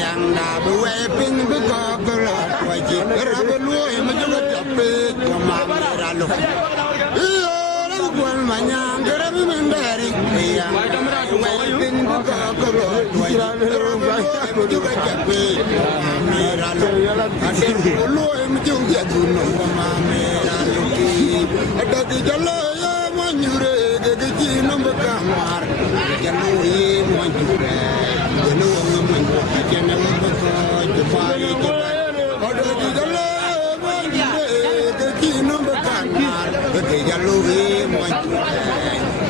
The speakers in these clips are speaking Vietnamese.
yang da bu ping bu ko ko lo wa ji ra bu lu ma ju ga tape ko ma ra lo yo ra bu wal ma nyang ra bu men dari yang wa ping bu ko ko lo wa ji ra bu ju ga tape ma ra lo ate bu lu ma ju ga du no ma ra lo ki ada di jalo ya ma nyure ge ji no ba ka mar jalo yi ma nyure jalo ma ma jana ba ko je pa yi je ada di jalo ma nyure ge ji no ba ka mar ge jalo yi ma nyure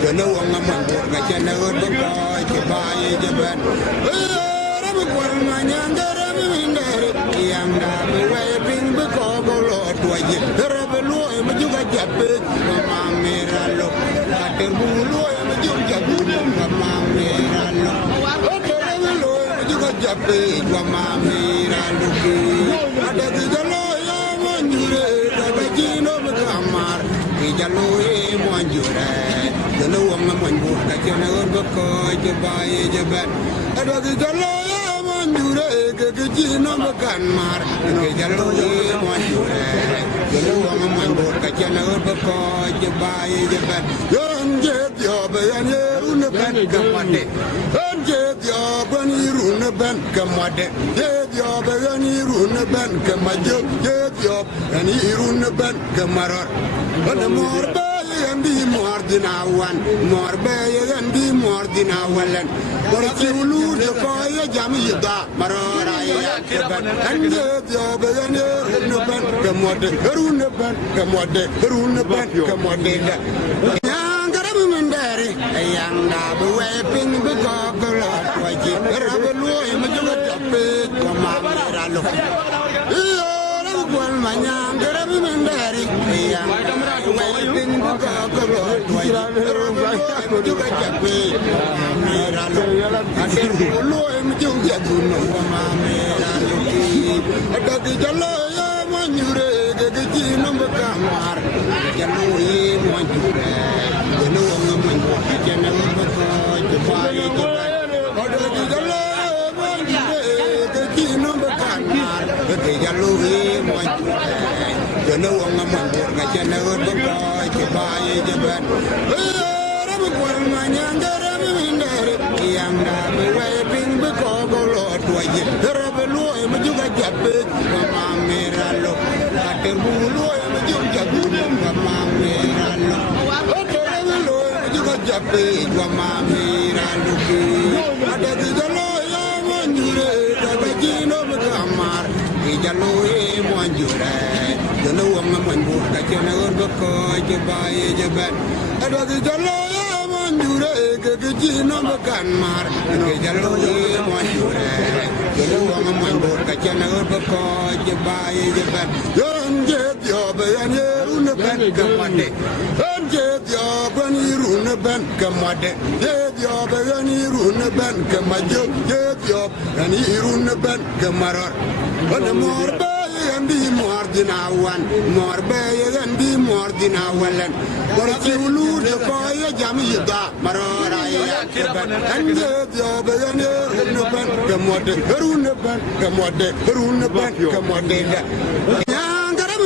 jalo ma ma ga jana ba ko je pa yi je ben ra ba ko ma nyanga ra ba min dare yang da ba wa ping ba ko go lo to yi ra ba lu ma ju ga jape ma me ra lo ter bu lu ma ju ga bu ma me ra lo ter bu lu ma ju ga jape ma me ra lo ki ada di jalo ya ma nyure da ga ji no ba ka mar ki jalo e mo nyure jalo ma mo bu ka je na ba ko je ba ye je ben ada di jalo ya ma nyure ga ji no ba kan mar ki jalo e mo nyure jalo ma mo bu ka je na ba ko je ba ye je ben yon je yo ba ye run ben ka mate yon je yo ba ni run ben ka mate je yo ba ni run ben ka majo je yo ni run ben ka maror ana mor ba yandi mor dinawan mor ba yandi mor dinawalan por ci ulu de ko ya jam yida marora ya ban ande yo ba ni run ben ka mate run ben ka mate run ben ka mate da Mandari, yang da bu ping bu ko ko lo wa ji ra bu lu ma ju ga tape ko ma ra lo yo ra bu ma nyang ra bu mandari yang da bu ping bu ko ko lo wa ji ra bu ju ga tape ma ra lo ate bu lu ma ju ga du no ma ra lo ki ada di jalo ya ma nyure ga ji no ba ka mar ya no yi mo nyure no nga man ko jana ba ko je pa yi je odo di jalo mo ji de ki no ba kan mar de jalo wi mo je no nga man ko jana ba ko je pa yi je ben ra bu ko ma nyanga ra bu ndare yang da bu wa ping bu ko go lo to yi ra bu lo ma ju ga jape ma me ra lo ta te bu lo ma ju ga bu ma me ra lo jape wa ma mi ra lu ki ada di jalo ya mo nyure da ga ji no ba ka mar di jalo e mo nyure jalo wa ma mo bu ka je na ba ko je ba ye je ba ada di jalo ya mo nyure ga ji no ba ka mar di jalo e mo nyure jalo wa ma mo bu ka je na ba ko je ba ye je ba yon je yo ba ya ne ru ne ben ka ma de je yo ba ni ru ne ben ka ma de je yo ba ya ni ru ne ben ka ma jo je yo ya ni ru ne ben ka maror ona mor ba yandi mor dinawan mor ba yandi mor dinawalan por ci ulu de ko ya jam yida marora ya ke ben ande yo ba ya ni ru ne ben ka ma de ru ne ben ka ma de ru ne ben ka ma de da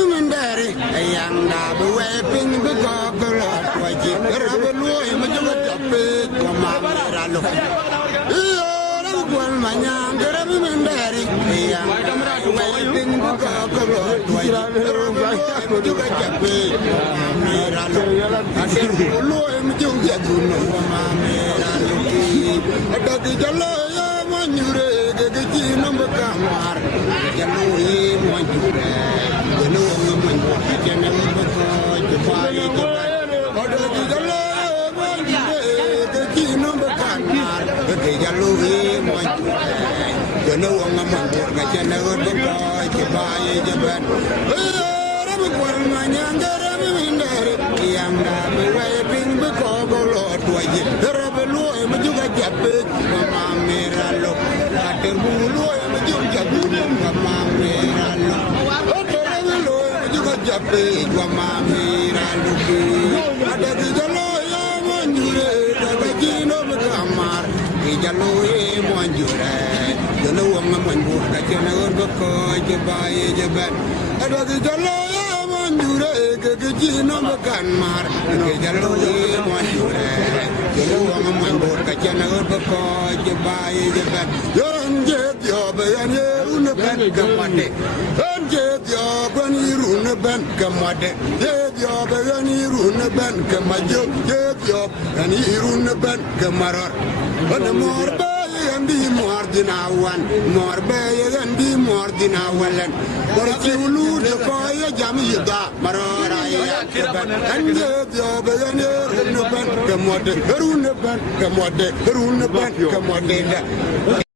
Mandari, yang da bu ping bu ko ko lo wa ji ra bu lu ma ju ga tape ko ma ra lo yo ra bu wal ma nyang ra bu mandari yang da bu ping bu ko ko lo wa ji ra bu ju ga tape ma ra lo ate bu lu ma ju ga du no ma ra lo ki ada di jalo ya ma nyure ge ji no ba ka mar jalo yi mo nyure no nga man ko jana ba ko je pa yi je odo di jalo mo ji de ki no ba kan mar de jalo wi mo je no nga man ko jana ba ko je pa yi je ben ra bu ko ma nyanga ra bu ndare yang da bu wa ping bu ko go lo to yi ra bu lu ma ju ga jape ma me ra lo ta ter bu lu ma ju ga bu ma me ra lo jape wa ma mi ra lu ki ada di jalo ya mo nyure da ga ji no ba ka mar di jalo e mo nyure จะรู้ว่ามันบุกกันจะน่าก็คอยจะไปจะแบบอะไรจะลอยมันอยู่เลยก็จีนมากันมาก็จะลอยมันอยู่เลยจะรู้ว่ามันบุกกันจะน่าก็คอยจะไปจะแบบย้อนเจ็บยอไปยันยืนเป็นกันมาเด็กย้อนเจ็บยอเป็นยืนเป็นกันมาเด็กเจ็บยอไปยันยืนเป็นกันมาเจ็บยอเป็นยืนเป็นกันมารอดวันมอร์เบย์ดีมอร์ดินาวันมอร์เบย์ดีมอร์ดินาวันเล่นบริจิวลูเดคอยจามีดามารอรายเป็นอันเจ็บยอไปยันยืนเป็นกันมาเด็กรุนเป็นกันมาเด็กรุนเป็นกันมาเด็ก